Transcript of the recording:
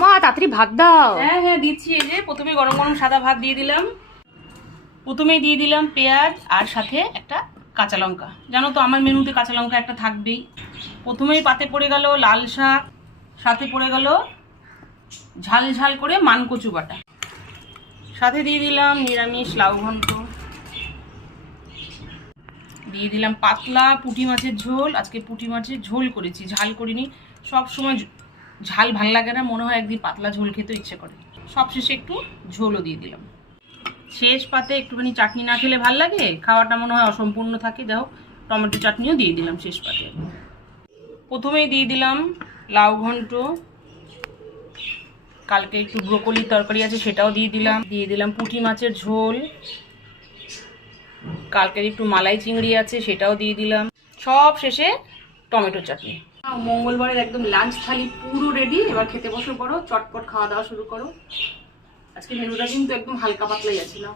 মা তাড়াতাড়ি ভাত দাও। হ্যাঁ হ্যাঁ দিচ্ছি। এই যে প্রথমে গরম গরম সাদা ভাত দিয়ে দিলাম, প্রথমেই দিয়ে দিলাম পেঁয়াজ আর সাথে একটা কাঁচা লঙ্কা। জানো তো আমার মেনুতে কাঁচা লঙ্কা একটা থাকবেই। প্রথমেই পাতে পড়ে গেল লাল শাক, সাথে পড়ে গেল ঝাল ঝাল করে মানকচু বাটা, সাথে দিয়ে দিলাম নিরামিষ লাউ ঘন্ট, দিয়ে দিলাম পাতলা পুঁটি মাছের ঝোল। আজকে পুঁটি মাছের ঝোল করেছি, ঝাল করিনি। সব সময় ঝাল ভাল লাগে না, মনে হয় একদিন পাতলা ঝোল খেতে ইচ্ছে করে। সবশেষে একটু ঝোলও দিয়ে দিলাম। শেষ পাতে একটুখানি চাটনি না খেলে ভাল লাগে, খাওয়াটা মনে হয় অসম্পূর্ণ থাকে। যাই হোক, টমেটো চাটনিও দিয়ে দিলাম শেষ পাতে। প্রথমেই দিয়ে দিলাম লাউ ঘন্ট, কালকে একটু ব্রোকলির তরকারি আছে সেটাও দিয়ে দিলাম পুঁটি মাছের ঝোল, কালকের একটু মালাই চিংড়ি আছে সেটাও দিয়ে দিলাম। সব শেষে টমেটো চাটনি। মঙ্গলবারের একদম লাঞ্চ থালি পুরো রেডি। এবার খেতে বসে পড়ো, চটপট খাওয়া দাওয়া শুরু করো। আজকে মেনুটা কিন্তু একদম হালকা পাতলাই আছে না।